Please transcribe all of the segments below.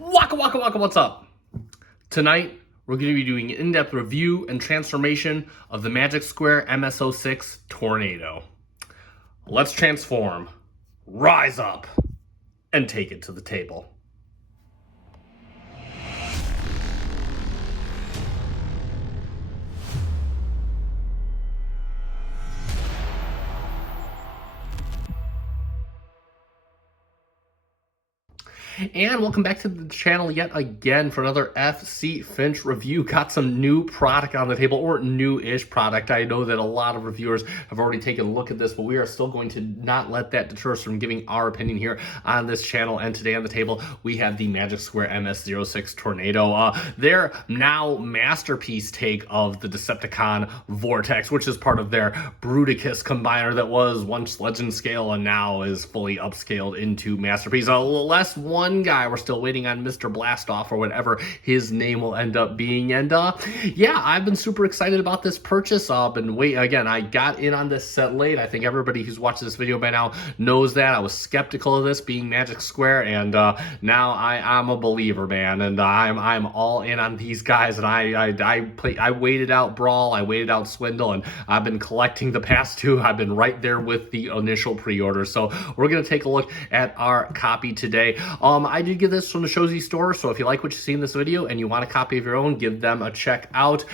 Waka waka waka, what's up? Tonight, we're going to be doing an in-depth review and transformation of the Magic Square MS06 Tornado. Let's transform, rise up, and take it to the table. And welcome back to the channel yet again for another FC Finch review. Got some new product on the table, or new-ish product. I know that a lot of reviewers have already taken a look at this, but we are still going to not let that deter us from giving our opinion here on this channel. And today on the table, we have the Magic Square MS06 Tornado. Their now masterpiece take of the Decepticon Vortex, which is part of their bruticus combiner that was once legend scale and now is fully upscaled into masterpiece. Less one guy, we're still waiting on Mr. Blastoff or whatever his name will end up being. And yeah, I've been super excited about this purchase. Again, I got in on this set late. I think everybody who's watched this video by now knows that. I was skeptical of this being Magic Square, and now I'm a believer, man, and I'm all in on these guys. And I waited out Brawl, I waited out Swindle, and I've been collecting the past two. I've been right there with the initial pre-order. So we're gonna take a look at our copy today. I did get this from the Shozy store, so if you like what you see in this video and you want a copy of your own, give them a check out.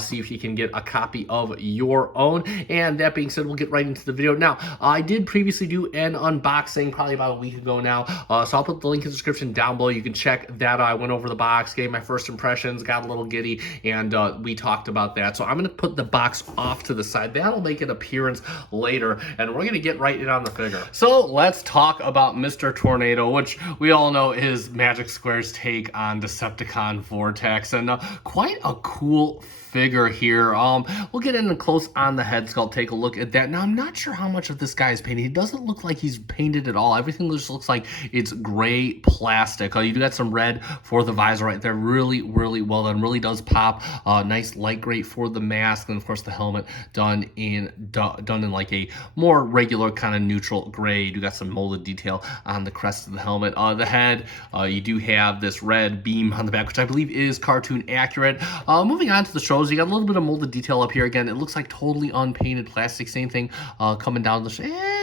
See if you can get a copy of your own. And that being said, we'll get right into the video. Now, I did previously do an unboxing probably about a week ago now, so I'll put the link in the description down below. You can check that. I went over the box, gave my first impressions, got a little giddy, and we talked about that. So I'm going to put the box off to the side. That'll make an appearance later, and we're going to get right in on the figure. So let's talk about Mr. Tornado, which we all know is Magic Square's take on Decepticon Vortex, and quite a cool figure here. We'll get in close on the head sculpt, take a look at that. Now, I'm not sure how much of this guy is painted. He doesn't look like he's painted at all. Everything just looks like it's gray plastic. You do got some red for the visor right there. Really, really well done. Really does pop. Nice light gray for the mask, and of course the helmet done in like a more regular kind of neutral gray. You do got some molded detail on the crest of the helmet. The head, you do have this red beam on the back, which I believe is cartoon accurate. Moving on to the shoulders, you got a little bit of molded detail up here. Again, it looks like totally unpainted plastic. Same thing coming down the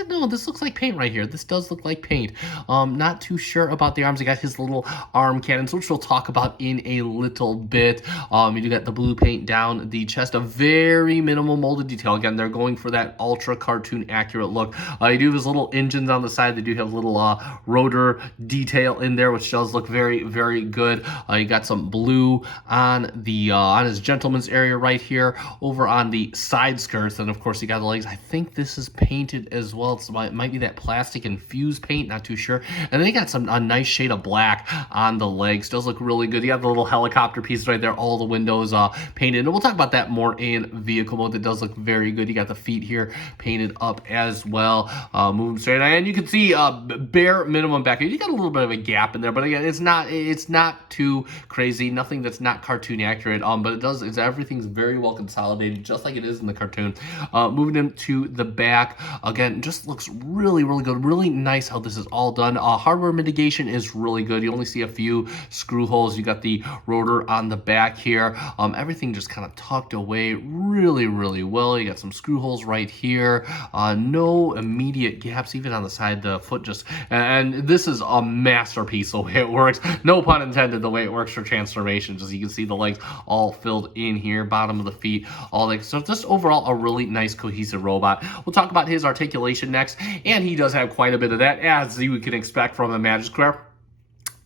no, this looks like paint right here. This does look like paint. Not too sure about the arms. You got his little arm cannons, which we'll talk about in a little bit. You do got the blue paint down the chest. A very minimal molded detail. Again, they're going for that ultra cartoon accurate look. You do have his little engines on the side. They do have little rotor detail in there, which does look very, very good. You got some blue on the on his gentleman's area right here, over on the side skirts, and of course you got the legs. I think this is painted as well. It might be that plastic infused paint, not too sure. And then you got a nice shade of black on the legs. Does look really good. You have the little helicopter piece right there, all the windows painted, and we'll talk about that more in vehicle mode. That does look very good. You got the feet here painted up as well, moving straight, and you can see bare minimum back here. You got a little bit of a gap in there, but again, it's not too crazy. Nothing that's not cartoon accurate. But everything's very well consolidated, just like it is in the cartoon. Moving into the back, again, just looks really, really good. Really nice how this is all done. Hardware mitigation is really good. You only see a few screw holes. You got the rotor on the back here. Everything just kind of tucked away really, really well. You got some screw holes right here. No immediate gaps, even on the side. The foot just, and this is a masterpiece the way it works. No pun intended, the way it works for transformations. As you can see, the legs all filled in here, bottom of the feet, all that. So just overall, a really nice cohesive robot. We'll talk about his articulation next, and he does have quite a bit of that, as you can expect from a Magic Square.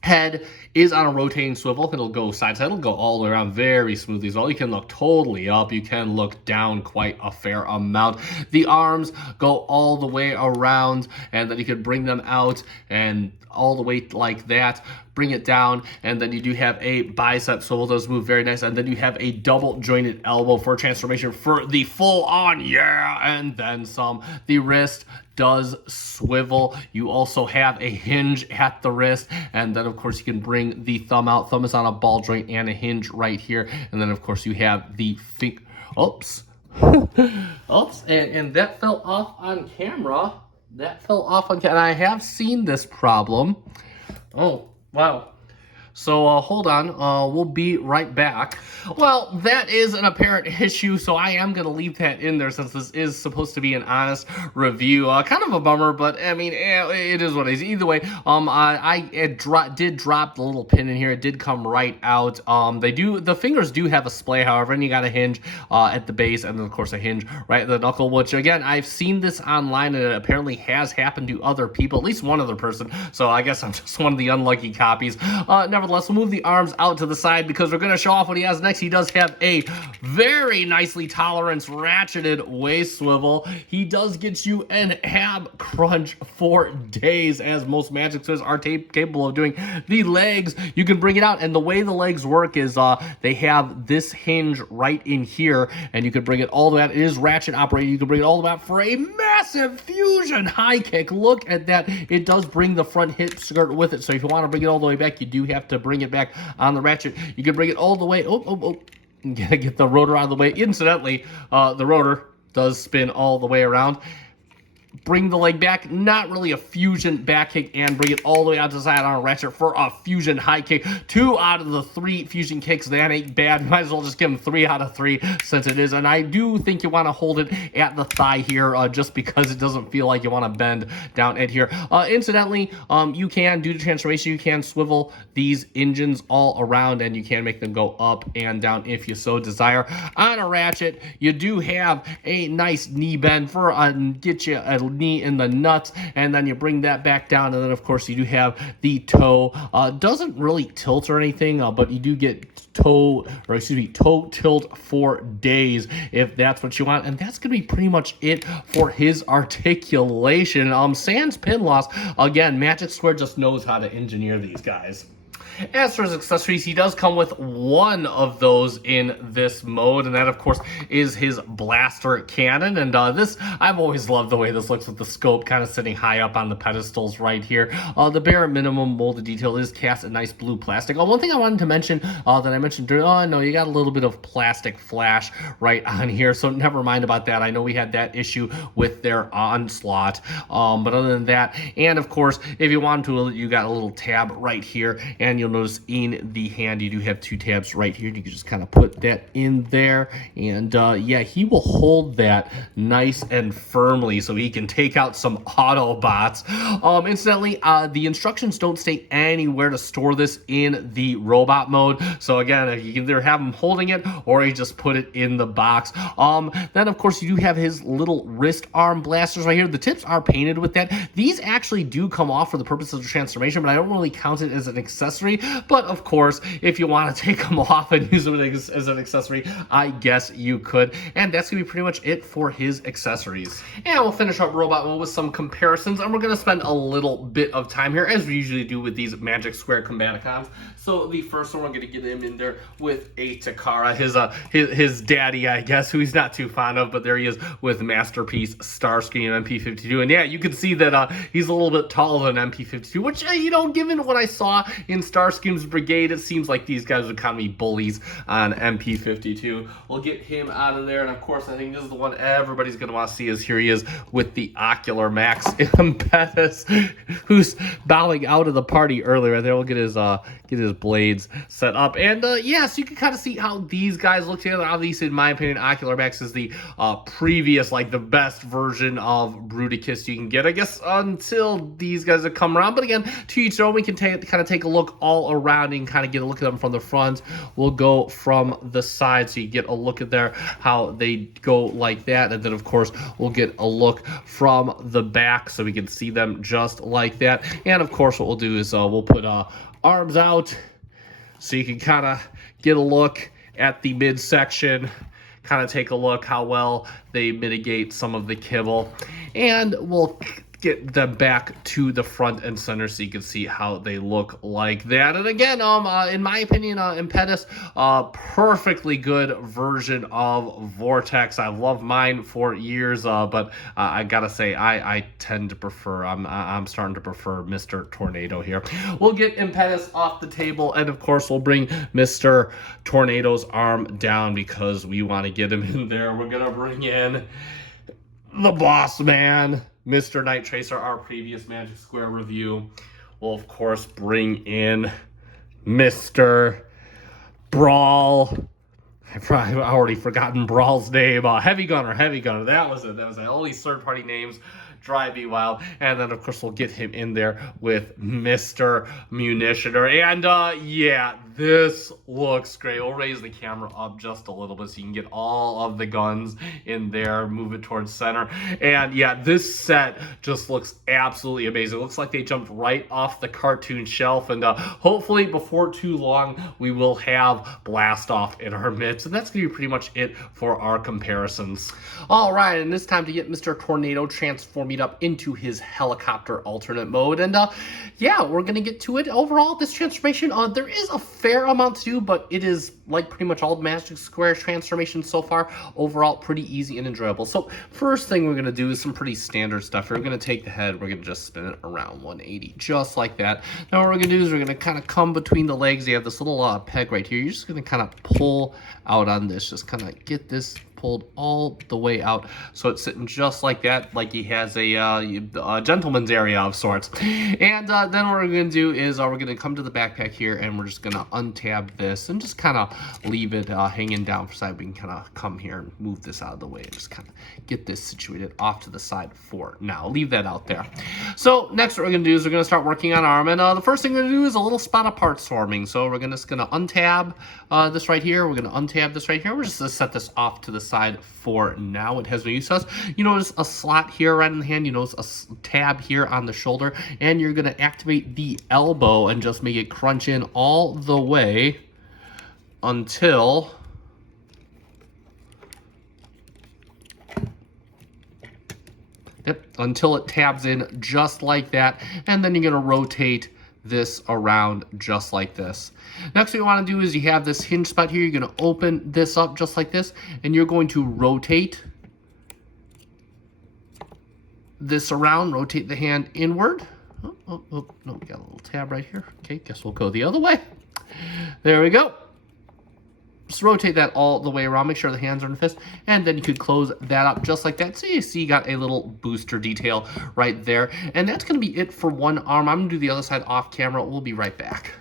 Head is on a rotating swivel. It'll go side to side. It'll go all the way around very smoothly as well. You can look totally up. You can look down quite a fair amount. The arms go all the way around, and then you can bring them out and all the way like that. Bring it down, and then you do have a bicep swivel. Those move very nice. And then you have a double jointed elbow for transformation for the full on, yeah, and then some. The wrist does swivel. You also have a hinge at the wrist, and then of course you can bring the thumb out. Thumb is on a ball joint and a hinge right here, and then of course you have the finger. Oops. Oops, and that fell off on camera. That fell off on camera. And I have seen this problem. Oh, wow. So hold on, we'll be right back. Well, that is an apparent issue, so I am going to leave that in there since this is supposed to be an honest review. Kind of a bummer, but I mean, it is what it is. Either way, I did drop the little pin in here. It did come right out. The fingers do have a splay, however, and you got a hinge at the base, and then of course a hinge right at the knuckle, which again, I've seen this online, and it apparently has happened to other people, at least one other person, so I guess I'm just one of the unlucky copies. Nevertheless, we'll move the arms out to the side because we're going to show off what he has next. He does have a very nicely tolerance ratcheted waist swivel. He does get you an ab crunch for days, as most magic swords are capable of doing. The legs, you can bring it out, and the way the legs work is they have this hinge right in here, and you can bring it all the way out. It is ratchet operated. You can bring it all the way out for a massive fusion high kick. Look at that. It does bring the front hip skirt with it, so if you want to bring it all the way back, you do have to bring it back on the ratchet. You can bring it all the way. Gotta get the rotor out of the way. Incidentally, the rotor does spin all the way around. Bring the leg back, not really a fusion back kick, and bring it all the way out to the side on a ratchet for a fusion high kick. 2 out of the 3 fusion kicks, that ain't bad. Might as well just give him 3 out of 3 since it is. And I do think you want to hold it at the thigh here, just because it doesn't feel like you want to bend down at here. Incidentally, you can, due to transformation, you can swivel these engines all around, and you can make them go up and down if you so desire. On a ratchet, you do have a nice knee bend for get you a knee in the nuts, and then you bring that back down, and then of course you do have the toe. Doesn't really tilt or anything, but you do get toe tilt for days if that's what you want, and that's gonna be pretty much it for his articulation. Sans pin loss, again, Magic Square just knows how to engineer these guys. As for his accessories, he does come with one of those in this mode, and that, of course, is his blaster cannon. And this, I've always loved the way this looks with the scope kind of sitting high up on the pedestals right here. The bare minimum molded detail is cast in nice blue plastic. One thing I wanted to mention that I mentioned during, no, you got a little bit of plastic flash right on here, so never mind about that. I know we had that issue with their onslaught, but other than that, and of course, if you want to, you got a little tab right here, and you'll notice in the hand you do have 2 tabs right here. You can just kind of put that in there, and yeah, he will hold that nice and firmly so he can take out some Autobots. Incidentally, the instructions don't state anywhere to store this in the robot mode, so again, you can either have him holding it or you just put it in the box. Then of course you do have his little wrist arm blasters right here. The tips are painted with that. These actually do come off for the purpose of the transformation, but I don't really count it as an accessory. But of course, if you want to take them off and use them as an accessory, I guess you could. And that's gonna be pretty much it for his accessories. And we'll finish up robot mode with some comparisons, and we're gonna spend a little bit of time here, as we usually do with these Magic Square Combaticons. So the first one, we're gonna get him in there with a Takara, his daddy, I guess, who he's not too fond of, but there he is with Masterpiece Starscream MP52. And yeah, you can see that he's a little bit taller than MP52, which, you know, given what I saw in Starscream's Brigade, it seems like these guys would kind of be bullies on MP52. We'll get him out of there, and of course, I think this is the one everybody's going to want to see. Is here he is with the Ocular Max Impetus, who's bowing out of the party earlier. Right there, we'll get his blades set up, and yeah, so you can kind of see how these guys look together. Obviously, in my opinion, Ocular Max is the previous, like the best version of bruticus you can get, I guess, until these guys have come around. But again, to each their own. We can kind of take a look all around and kind of get a look at them from the front. We'll go from the side so you get a look at there how they go like that, and then of course we'll get a look from the back so we can see them just like that. And of course what we'll do is we'll put arms out so you can kind of get a look at the midsection, kind of take a look how well they mitigate some of the kibble, and we'll get them back to the front and center so you can see how they look like that. And again, in my opinion, Impetus, perfectly good version of Vortex. I've loved mine for years, but I gotta say, I tend to prefer, I'm starting to prefer Mr. Tornado here. We'll get Impetus off the table, and of course we'll bring Mr. Tornado's arm down because we want to get him in there. We're gonna bring in the boss man, Mr. Night Tracer, our previous Magic Square review. We'll, of course, bring in Mr. Brawl. I've already forgotten Brawl's name. Heavy Gunner. That was it. All these third-party names drive me wild. And then, of course, we'll get him in there with Mr. Munitioner. And, yeah, this looks great. We'll raise the camera up just a little bit so you can get all of the guns in there, move it towards center. And, yeah, this set just looks absolutely amazing. It looks like they jumped right off the cartoon shelf. And hopefully, before too long, we will have Blast Off in our midst. And that's going to be pretty much it for our comparisons. All right, and it's time to get Mr. Tornado transformed up into his helicopter alternate mode. And yeah, we're going to get to it. Overall, this transformation, there is a fair amount to do, but it is like pretty much all Magic Square transformations so far. Overall, pretty easy and enjoyable. So first thing we're going to do is some pretty standard stuff. We're going to take the head, we're going to just spin it around 180, just like that. Now what we're going to do is we're going to kind of come between the legs. You have this little peg right here. You're just going to kind of pull out on this, just kind of get this pulled all the way out so it's sitting just like that, like he has a gentleman's area of sorts. And then what we're going to do is we're going to come to the backpack here, and we're just going to untab this and just kind of leave it hanging down for side. We can kind of come here and move this out of the way and just kind of get this situated off to the side for now. Leave that out there. So next what we're going to do is we're going to start working on arm, and the first thing we're going to do is a little spot of parts forming. So we're just going to untab this right here. We're going to untab this right here. We're just going to set this off to the side for now. It has no use to us. You notice a slot here right in the hand. You notice a tab here on the shoulder, and you're going to activate the elbow and just make it crunch in all the way until until it tabs in just like that, and then you're going to rotate this around just like this. Next what you want to do is you have this hinge spot here. You're going to open this up just like this, and you're going to rotate this around, rotate the hand inward. No, we got a little tab right here. Okay, guess we'll go the other way. There we go. Just rotate that all the way around. Make sure the hands are in the fist. And then you could close that up just like that. So you see you got a little booster detail right there. And that's going to be it for one arm. I'm going to do the other side off camera. We'll be right back.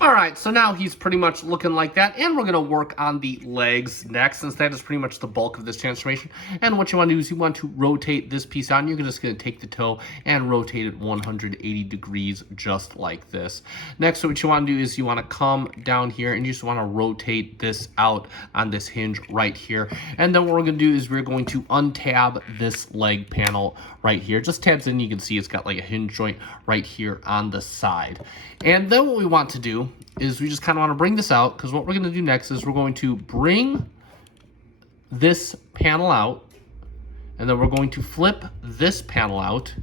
All right, so now he's pretty much looking like that, and we're going to work on the legs next, since that is pretty much the bulk of this transformation. And what you want to do is you want to rotate this piece out, and you're just going to take the toe and rotate it 180 degrees just like this. Next, what you want to do is you want to come down here, and you just want to rotate this out on this hinge right here. And then what we're going to do is we're going to untab this leg panel right here. Just tabs in, you can see it's got like a hinge joint right here on the side. And then what we want to do is we just kind of want to bring this out, because what we're going to do next is we're going to bring this panel out, and then we're going to flip this panel out,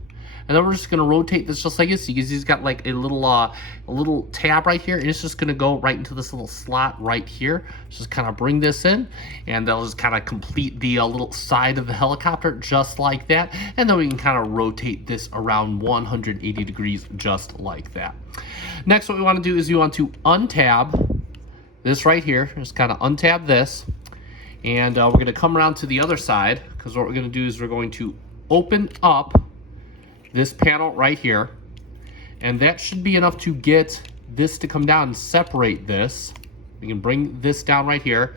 and then we're just going to rotate this just like this. You can see he's got like a little tab right here, and it's just going to go right into this little slot right here. Just kind of bring this in, and that'll just kind of complete the little side of the helicopter just like that. And then we can kind of rotate this around 180 degrees just like that. Next, what we want to do is you want to untab this right here. Just kind of untab this, and we're going to come around to the other side, because what we're going to do is we're going to open up this panel right here, and that should be enough to get this to come down and separate this. We can bring this down right here,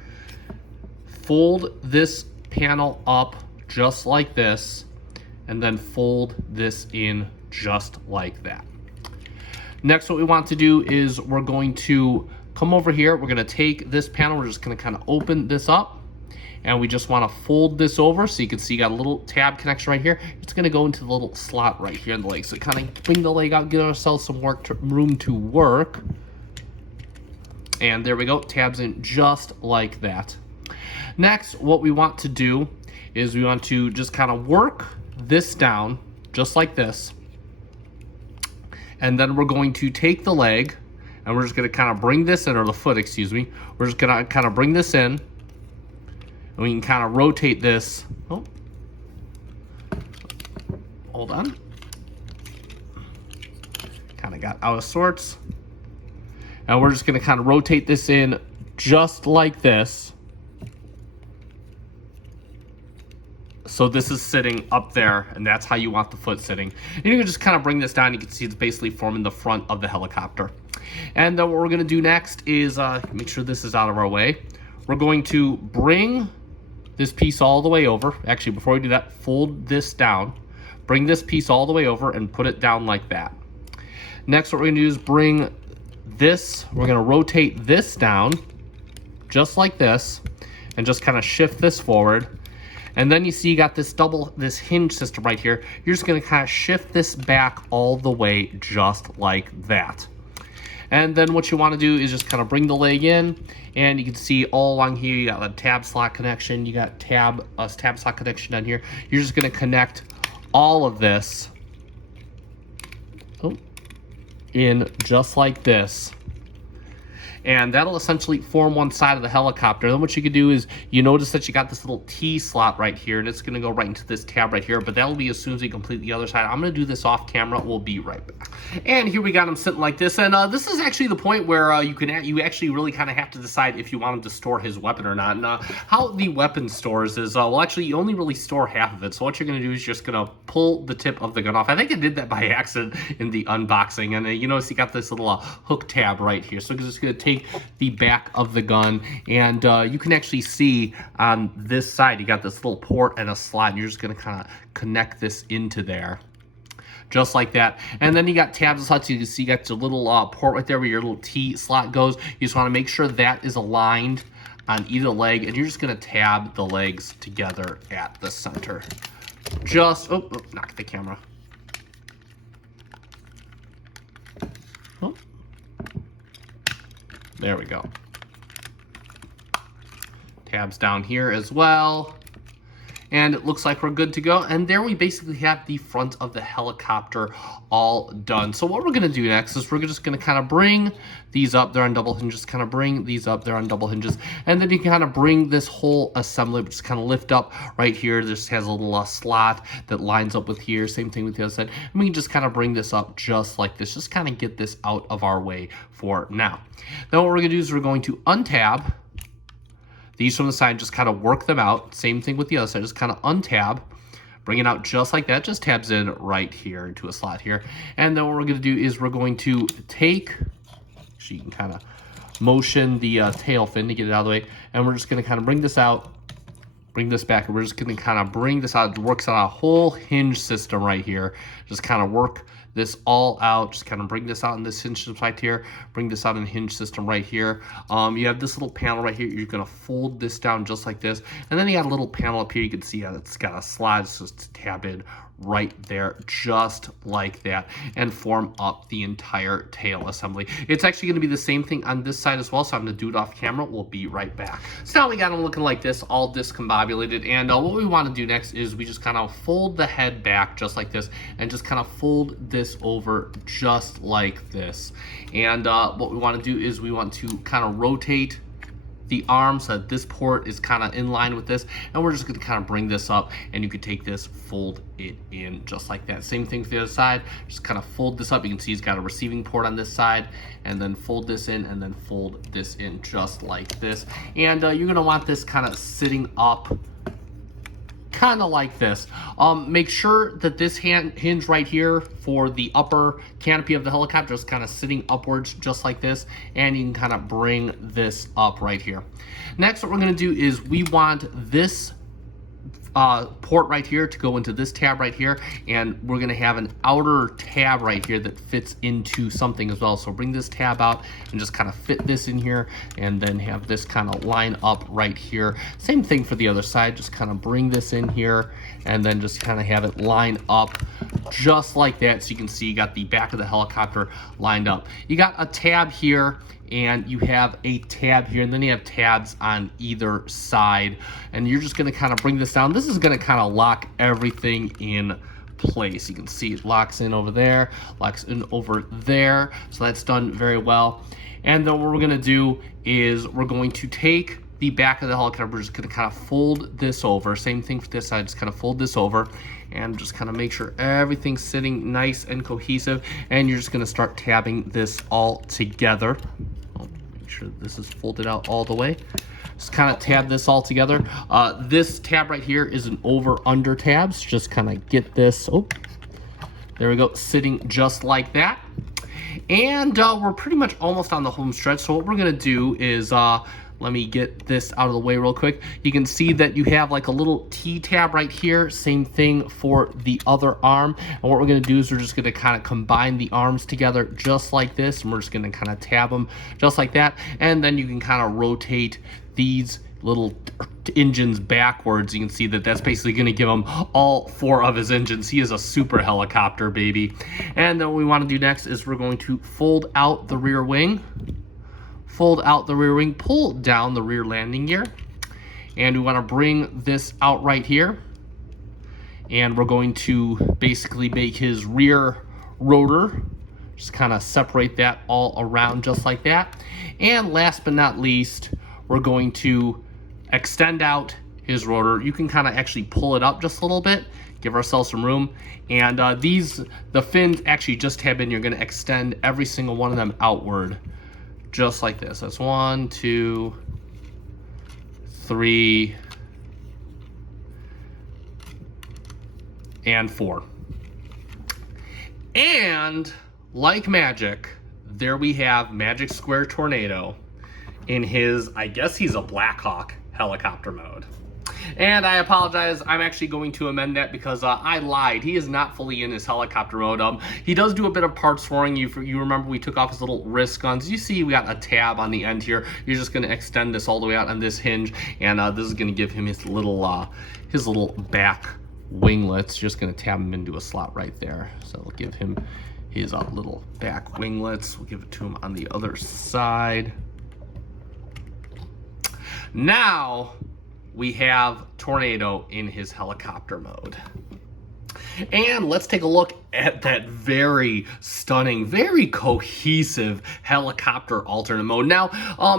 fold this panel up just like this, and then fold this in just like that. Next, what we want to do is we're going to come over here. We're going to take this panel. We're just going to kind of open this up, and we just want to fold this over. So you can see you got a little tab connection right here. It's going to go into the little slot right here in the leg. So kind of bring the leg out, get ourselves some room to work. And there we go, tabs in just like that. Next, what we want to do is we want to just kind of work this down just like this. And then we're going to take the leg, and we're just going to kind of bring this in, or the foot, excuse me. We're just going to kind of bring this in, and we can kind of rotate this. Oh, hold on. Kind of got out of sorts. And we're just going to kind of rotate this in just like this. So this is sitting up there, and that's how you want the foot sitting. And you can just kind of bring this down. You can see it's basically forming the front of the helicopter. And then what we're gonna do next is make sure this is out of our way. We're going to bring this piece all the way over. Actually, before we do that, fold this down. Bring this piece all the way over and put it down like that. Next, what we're gonna do is bring this, we're gonna rotate this down, just like this, and just kind of shift this forward. And then you see you got this hinge system right here. You're just gonna kind of shift this back all the way just like that. And then what you wanna do is just kind of bring the leg in, and you can see all along here, you got a tab slot connection, you got tab slot connection down here. You're just gonna connect all of this in just like this. And that'll essentially form one side of the helicopter. Then what you can do is, you notice that you got this little T slot right here, and it's gonna go right into this tab right here, but that'll be as soon as we complete the other side. I'm gonna do this off camera, we'll be right back. And here we got them sitting like this, and this is actually the point where you actually really kind of have to decide if you want him to store his weapon or not. And how the weapon stores is, well, actually you only really store half of it. So what you're gonna do is just gonna pull the tip of the gun off. I think I did that by accident in the unboxing, and you notice you got this little hook tab right here. So it's just gonna take the back of the gun, and you can actually see on this side you got this little port and a slot, and you're just going to kind of connect this into there just like that. And then you got tabs and slots. You can see you got your little port right there where your little T slot goes. You just want to make sure that is aligned on either leg, and you're just going to tab the legs together at the center. Just knock the camera. There we go. Tabs down here as well. And it looks like we're good to go. And there we basically have the front of the helicopter all done. So what we're gonna do next is we're just gonna kind of bring these up there on double hinges, kind of bring these up there on double hinges. And then you can kind of bring this whole assembly, just kind of lift up right here. This has a little slot that lines up with here. Same thing with the other side. And we can just kind of bring this up just like this. Just kind of get this out of our way for now. Then what we're gonna do is we're going to untab these from the side, just kind of work them out. Same thing with the other side, just kind of untab, bring it out just like that, just tabs in right here into a slot here. And then what we're gonna do is we're going to take, so you can kind of motion the tail fin to get it out of the way, and we're just gonna kind of bring this out, bring this back, and we're just gonna kind of bring this out. It works on a whole hinge system right here. Just kind of work this all out, just kind of bring this out in this hinge system right here, bring this out in hinge system right here. You have this little panel right here. You're gonna fold this down just like this, and then you got a little panel up here. You can see how it's got a slide, it's just tab in right there, just like that, and form up the entire tail assembly. It's actually gonna be the same thing on this side as well, so I'm gonna do it off camera. We'll be right back. So now we got them looking like this, all discombobulated, and what we wanna do next is we just kind of fold the head back just like this, and just kind of fold this over just like this. And what we wanna do is we want to kind of rotate the arm so that this port is kind of in line with this, and we're just going to kind of bring this up, and you can take this, fold it in just like that. Same thing for the other side, just kind of fold this up. You can see it's got a receiving port on this side, and then fold this in, and then fold this in just like this. And you're going to want this kind of sitting up kind of like this. Make sure that this hinge right here for the upper canopy of the helicopter is kind of sitting upwards just like this, and you can kind of bring this up right here. Next, what we're going to do is we want this port right here to go into this tab right here, and we're going to have an outer tab right here that fits into something as well. So bring this tab out and just kind of fit this in here, and then have this kind of line up right here. Same thing for the other side, just kind of bring this in here, and then just kind of have it line up just like that. So you can see you got the back of the helicopter lined up. You got a tab here, and you have a tab here, and then you have tabs on either side, and you're just going to kind of bring this down. This is going to kind of lock everything in place. You can see it locks in over there, locks in over there, so that's done very well. And then what we're going to do is we're going to take the back of the helicopter, we're just going to kind of fold this over. Same thing for this side, just kind of fold this over, and just kind of make sure everything's sitting nice and cohesive, and you're just going to start tabbing this all together. Make sure this is folded out all the way. Just kind of tab this all together. This tab right here is an over-under tab, so just kind of get this, there we go, sitting just like that. And we're pretty much almost on the home stretch. So what we're going to do is, let me get this out of the way real quick. You can see that you have like a little T-tab right here. Same thing for the other arm. And what we're going to do is we're just going to kind of combine the arms together just like this. And we're just going to kind of tab them just like that. And then you can kind of rotate these little engines backwards. You can see that that's basically going to give him all 4 of his engines. He is a super helicopter, baby. And then what we want to do next is we're going to fold out the rear wing. Fold out the rear wing, pull down the rear landing gear. And we want to bring this out right here. And we're going to basically make his rear rotor. Just kind of separate that all around just like that. And last but not least, we're going to extend out his rotor. You can kind of actually pull it up just a little bit, give ourselves some room. And the fins actually just have been, you're going to extend every single one of them outward, just like this. That's 1, 2, 3, and 4. And like magic, there we have Magic Square Tornado in his, I guess he's a Blackhawk helicopter mode. And I apologize, I'm actually going to amend that because I lied. He is not fully in his helicopter mode. He does do a bit of parts soaring. You remember we took off his little wrist guns. You see we got a tab on the end here. You're just going to extend this all the way out on this hinge, and this is going to give him his little back winglets. Just going to tab him into a slot right there. So we'll give him his little back winglets. We'll give it to him on the other side. Now we have Tornado in his helicopter mode. And let's take a look at that very stunning, very cohesive helicopter alternate mode. Now,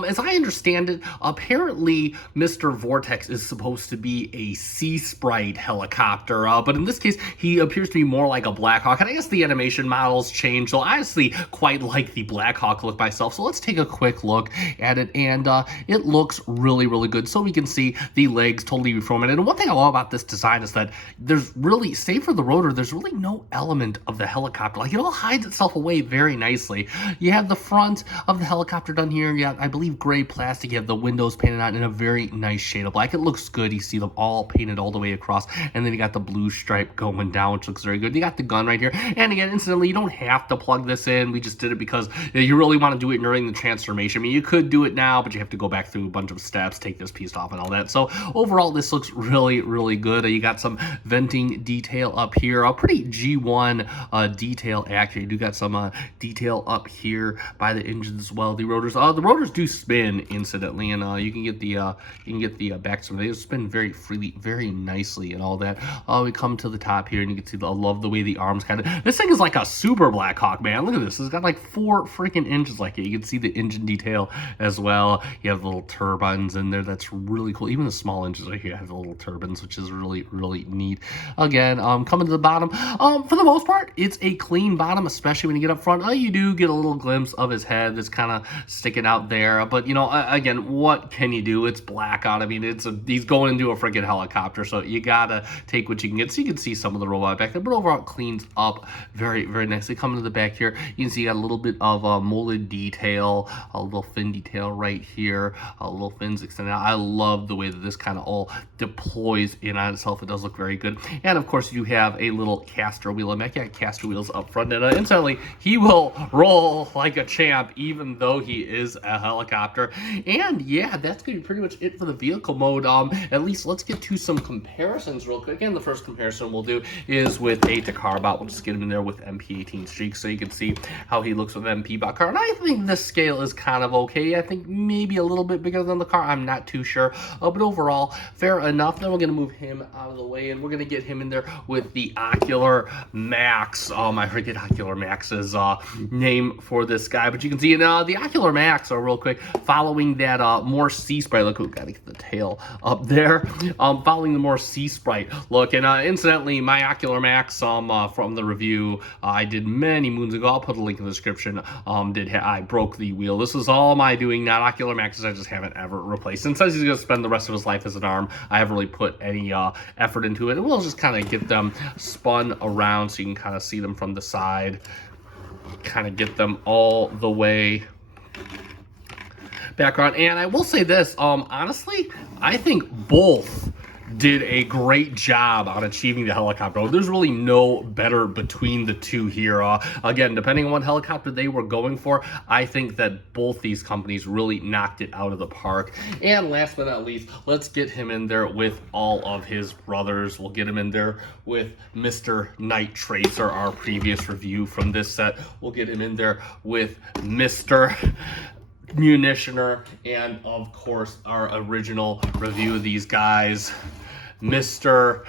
as I understand it, apparently Mr. Vortex is supposed to be a Sea Sprite helicopter, but in this case, he appears to be more like a Blackhawk. And I guess the animation models changed, so I honestly quite like the Blackhawk look myself. So let's take a quick look at it, and it looks really, really good. So we can see the legs totally reformatted. And one thing I love about this design is that there's really, save for the rotor, there's really no element of the helicopter. Like, it all hides itself away very nicely. You have the front of the helicopter done here. You have, I believe, gray plastic. You have the windows painted out in a very nice shade of black. It looks good. You see them all painted all the way across. And then you got the blue stripe going down, which looks very good. You got the gun right here. And again, incidentally, you don't have to plug this in. We just did it because you really want to do it during the transformation. I mean, you could do it now, but you have to go back through a bunch of steps, take this piece off and all that. So overall, this looks really, really good. You got some venting detail up here. A pretty G1 detail. Actually, you do got some detail up here by the engines as well. The rotors do spin, incidentally, and you can get the backs. They spin very freely, very nicely, and all that. We come to the top here, and you can see I love the way the arms kind of. This thing is like a super Blackhawk, man. Look at this. It's got like 4 freaking engines like it. You can see the engine detail as well. You have the little turbines in there. That's really cool. Even the small engines right here have the little turbines, which is really, really neat. Again, coming to the bottom. For the most part, it's a clean bottom, especially when you get up front. You do get a little glimpse of his head that's kind of sticking out there. But, you know, again, what can you do? It's blackout. I mean, he's going into a freaking helicopter, so you gotta take what you can get. So you can see some of the robot back there, but overall it cleans up very, very nicely. Coming to the back here, you can see you got a little bit of molded detail, a little fin detail right here, little fins extended out. I love the way that this kind of all deploys in on itself. It does look very good. And of course, you have a little caster wheel in back. Yeah, caster wheels up front, and instantly he will roll like a champ, even though he is a helicopter. And yeah, that's gonna be pretty much it for the vehicle mode. At least let's get to some comparisons real quick. And the first comparison we'll do is with a Dakar bot. We'll just get him in there with MP18 streaks so you can see how he looks with MP bot car. And I think this scale is kind of okay. I think maybe a little bit bigger than the car. I'm not too sure, but overall fair enough. Then we're gonna move him out of the way, and we're gonna get him in there with the Ocular Max. I forget Ocular Max's name for this guy, but you can see the Ocular Max are real quick following that more Sea Sprite look. Ooh, gotta get the tail up there. Following the more Sea Sprite look, and incidentally, my Ocular Max from the review I did many moons ago. I'll put a link in the description. I broke the wheel. This is all my doing, not Ocular Maxes. I just haven't ever replaced. And since he's gonna spend the rest of his life as an arm, I haven't really put any effort into it. And we'll just kind of get them spun around so you can kind of see them from the side. kind of get them all the way back on. And I will say this, honestly, I think both did a great job on achieving the helicopter. There's really no better between the two here. Again, depending on what helicopter they were going for, I think that both these companies really knocked it out of the park. And last but not least, let's get him in there with all of his brothers. We'll get him in there with Mr. Night Tracer, our previous review from this set. We'll get him in there with Mr. Munitioner, and of course our original review of these guys, Mr.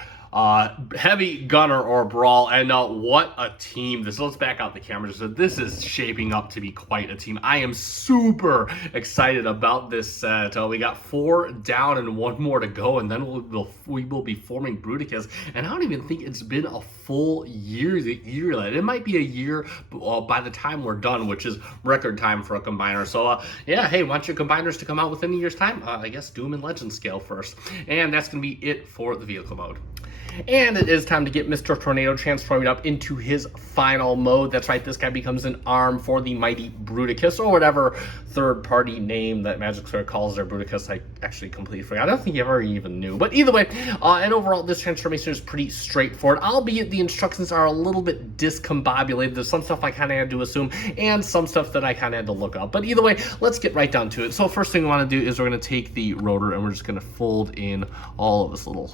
Heavy Gunner or Brawl. And what a team this is. Let's back out the camera. So this is shaping up to be quite a team. I am super excited about this set. We got 4 down and 1 more to go, and then we will be forming Bruticus. And I don't even think it's been a full year yet. It might be a year by the time we're done, which is record time for a combiner. So yeah, hey, want your combiners to come out within a year's time? I guess do them in legend scale first. And that's gonna be it for the vehicle mode. And it is time to get Mr. Tornado transforming up into his final mode. That's right, this guy becomes an arm for the mighty Bruticus, or whatever third-party name that Magic Square calls their Bruticus. I actually completely forgot. I don't think you ever even knew. But either way, and overall, this transformation is pretty straightforward, albeit the instructions are a little bit discombobulated. There's some stuff I kind of had to assume, and some stuff that I kind of had to look up. But either way, let's get right down to it. So first thing we want to do is we're going to take the rotor, and we're just going to fold in all of this little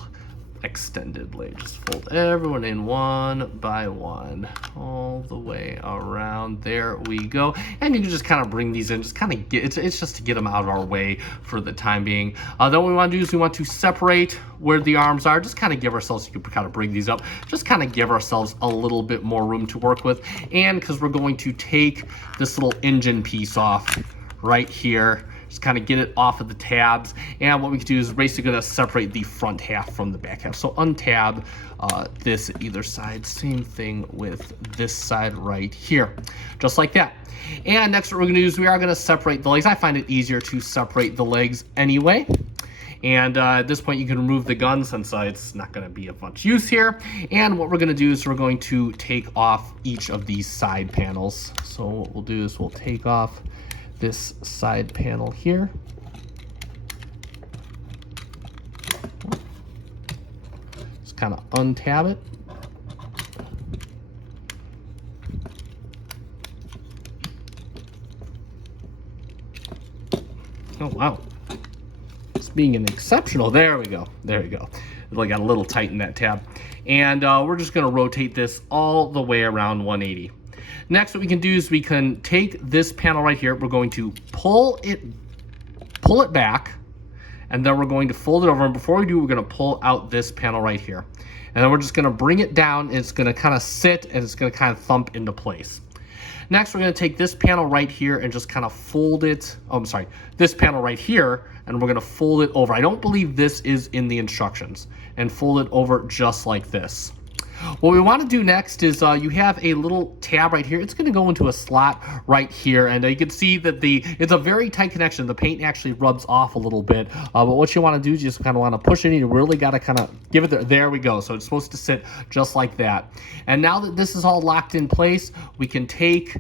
extended leg. Just fold everyone in one by one all the way around. There we go. And you can just kind of bring these in, just kind of get it's just to get them out of our way for the time being. Then what we want to do is we want to separate where the arms are. Just kind of give ourselves, you can kind of bring these up, just kind of give ourselves a little bit more room to work with. And because we're going to take this little engine piece off right here, just kind of get it off of the tabs. And what we can do is basically going to separate the front half from the back half. So untab this at either side. Same thing with this side right here, just like that. And next what we're going to do is we are going to separate the legs. I find it easier to separate the legs anyway. And at this point you can remove the gun since it's not going to be of much use here. And what we're going to do is we're going to take off each of these side panels. So what we'll do is we'll take off this side panel here. Just kind of untab it. Oh wow, it's being an exceptional. There we go. There we go. I got a little tight in that tab. And we're just going to rotate this all the way around 180. Next, what we can do is we can take this panel right here. We're going to pull it back, and then we're going to fold it over. And before we do, we're going to pull out this panel right here. And then we're just going to bring it down. And it's going to kind of sit, and it's going to kind of thump into place. Next, we're going to take this panel right here and just kind of fold it. Oh, I'm sorry. This panel right here, and we're going to fold it over. I don't believe this is in the instructions. And fold it over just like this. What we want to do next is you have a little tab right here. It's going to go into a slot right here, and you can see that it's a very tight connection. The paint actually rubs off a little bit, but what you want to do is you just kind of want to push it in. You really got to kind of give it there we go. So it's supposed to sit just like that. And now that this is all locked in place, we can take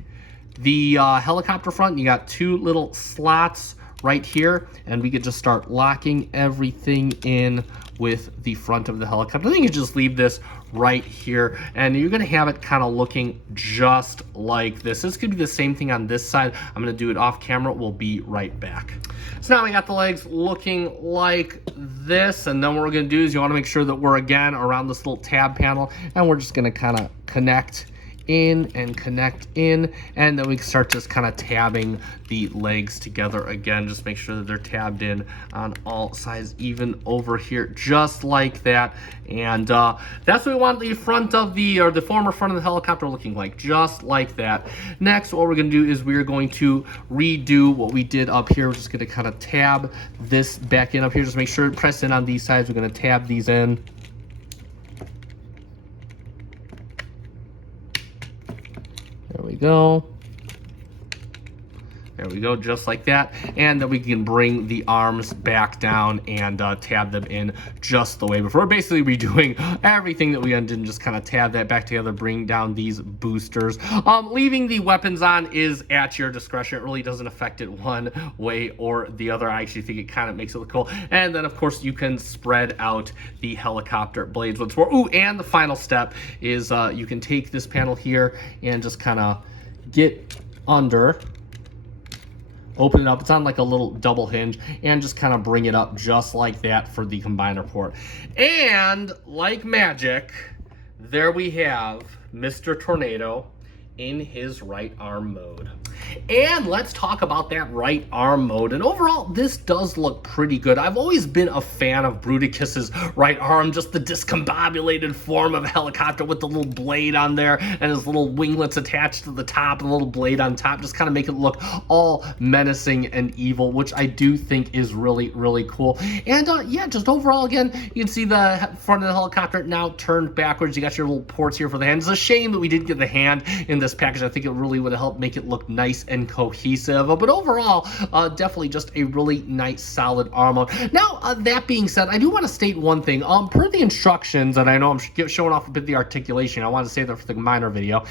the helicopter front. You got 2 little slots right here, and we could just start locking everything in with the front of the helicopter. Then you can just leave this right here, and you're going to have it kind of looking just like this. This could be the same thing on this side. I'm going to do it off camera. We'll be right back. So now we got the legs looking like this, and then what we're going to do is you want to make sure that we're again around this little tab panel, and we're just going to kind of connect in and connect in, and then we can start just kind of tabbing the legs together again. Just make sure that they're tabbed in on all sides, even over here, just like that. And that's what we want the front of the former front of the helicopter looking like, just like that. Next, what we're going to do is we're going to redo what we did up here. We're just going to kind of tab this back in up here. Just make sure to press in on these sides. We're going to tab these in. There we go. There we go, just like that. And then we can bring the arms back down and tab them in just the way before. Basically redoing everything that we undid and just kind of tab that back together, bring down these boosters. Leaving the weapons on is at your discretion. It really doesn't affect it one way or the other. I actually think it kind of makes it look cool. And then, of course, you can spread out the helicopter blades once more. Ooh, and the final step is you can take this panel here and just kind of get under, open it up. It's on like a little double hinge, and just kind of bring it up just like that for the combiner port. And like magic, there we have Mr. Tornado in his right arm mode. And let's talk about that right arm mode. And overall, this does look pretty good. I've always been a fan of Bruticus's right arm, just the discombobulated form of a helicopter with the little blade on there and his little winglets attached to the top and a little blade on top, just kind of make it look all menacing and evil, which I do think is really, really cool. And yeah, just overall, again, you can see the front of the helicopter now turned backwards. You got your little ports here for the hand. It's a shame that we didn't get the hand in this package. I think it really would have helped make it look nice and cohesive, but overall, definitely just a really nice, solid arm mode. Now, that being said, I do want to state one thing. Per the instructions, and I know I'm showing off a bit the articulation, I want to say that for the minor video.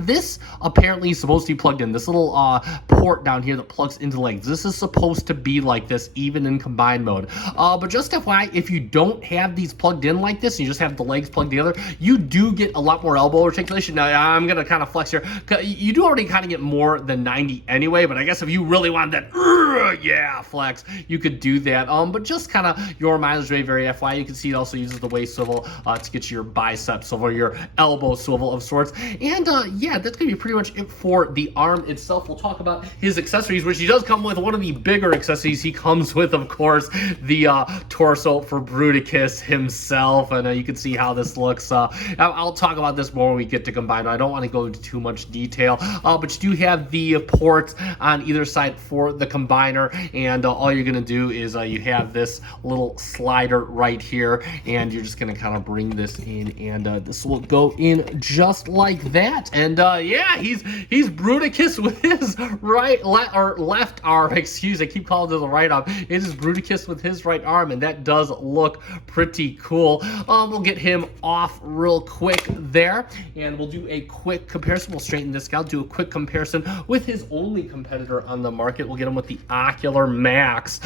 This apparently is supposed to be plugged in. This little port down here that plugs into the legs. This is supposed to be like this, even in combined mode. But just FYI, if you don't have these plugged in like this, and you just have the legs plugged together, you do get a lot more elbow articulation. Now, I'm gonna kind of flex here. You do already kind of get more than 90 anyway, but I guess if you really wanted that yeah flex, you could do that. But just kind of your mileage may vary. FYI, you can see it also uses the waist swivel to get your bicep swivel, your elbow swivel of sorts. And yeah, that's gonna be pretty much it for the arm itself. We'll talk about his accessories, which he does come with. One of the bigger accessories he comes with, of course, the torso for Bruticus himself, and you can see how this looks. I'll talk about this more when we get to combine. I don't want to go into too much detail, but you do have the ports on either side for the combiner, and all you're gonna do is you have this little slider right here, and you're just gonna kind of bring this in, and this will go in just like that. And yeah, he's Bruticus with his left arm. Excuse, I keep calling it the right arm. It is Bruticus with his right arm, and that does look pretty cool. We'll get him off real quick there, and we'll do a quick comparison. We'll straighten this guy, do a quick comparison with his only competitor on the market. We'll get him with the Ocular Max,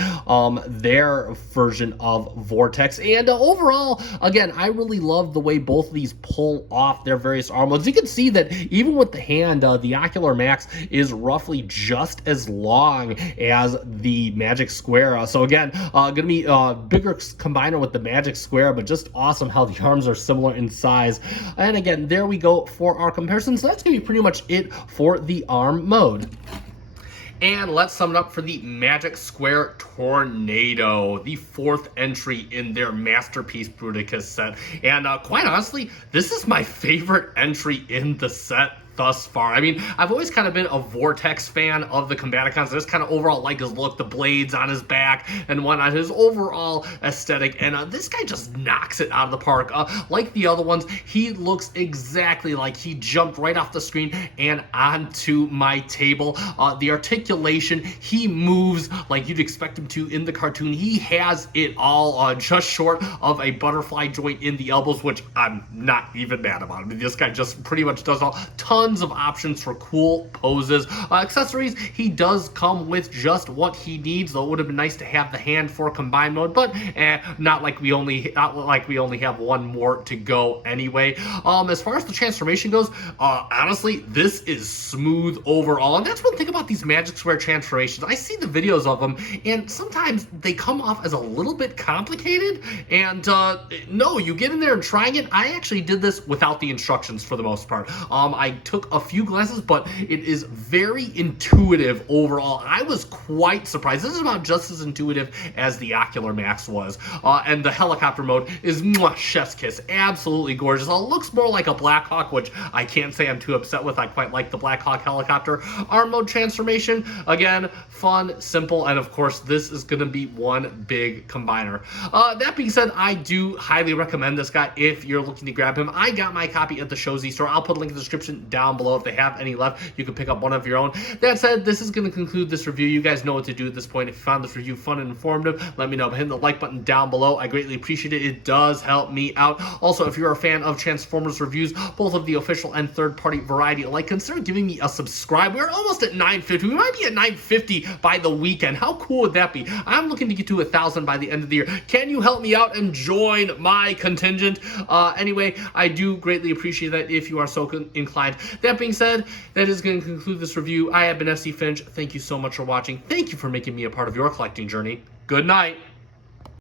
their version of Vortex. And overall, again, I really love the way both of these pull off their various arm modes. You can see that even with the hand, the Ocular Max is roughly just as long as the Magic Square. So again, gonna be a bigger combiner with the Magic Square, but just awesome how the arms are similar in size. And again, there we go for our comparison. So that's gonna be pretty much it for the arm mode. And let's sum it up for the Magic Square Tornado, the fourth entry in their Masterpiece Bruticus set. And quite honestly, this is my favorite entry in the set thus far. I mean, I've always kind of been a Vortex fan of the Combaticons. I just kind of overall like his look, the blades on his back and whatnot, his overall aesthetic. And this guy just knocks it out of the park. Like the other ones, he looks exactly like he jumped right off the screen and onto my table. The articulation, he moves like you'd expect him to in the cartoon. He has it all, just short of a butterfly joint in the elbows, which I'm not even mad about. I mean, this guy just pretty much does all. Tons of options for cool poses. Accessories, he does come with just what he needs, though it would have been nice to have the hand for combined mode, but not like we only have one more to go anyway. As far as the transformation goes, honestly, this is smooth overall, and that's one thing about these Magic Square transformations. I see the videos of them, and sometimes they come off as a little bit complicated, and no, you get in there and trying it. I actually did this without the instructions for the most part. I took a few glances, but it is very intuitive overall. I was quite surprised. This is about just as intuitive as the Ocular Max was. And the helicopter mode is chef's kiss. Absolutely gorgeous. It looks more like a Blackhawk, which I can't say I'm too upset with. I quite like the Blackhawk helicopter. Arm mode transformation, again, fun, simple, and of course, this is going to be one big combiner. That being said, I do highly recommend this guy if you're looking to grab him. I got my copy at the Shozy store. I'll put a link in the description down down below. If they have any left, you can pick up one of your own. That said, this is going to conclude this review. You guys know what to do at this point. If you found this review fun and informative, let me know by hitting the like button down below. I greatly appreciate it. It does help me out. Also, if you're a fan of Transformers reviews, both of the official and third-party variety alike, consider giving me a subscribe. We're almost at 950. We might be at 950 by the weekend. How cool would that be? I'm looking to get to 1,000 by the end of the year. Can you help me out and join my contingent? Anyway, I do greatly appreciate that if you are so inclined. That being said, that is going to conclude this review. I have been FC Finch. Thank you so much for watching. Thank you for making me a part of your collecting journey. Good night.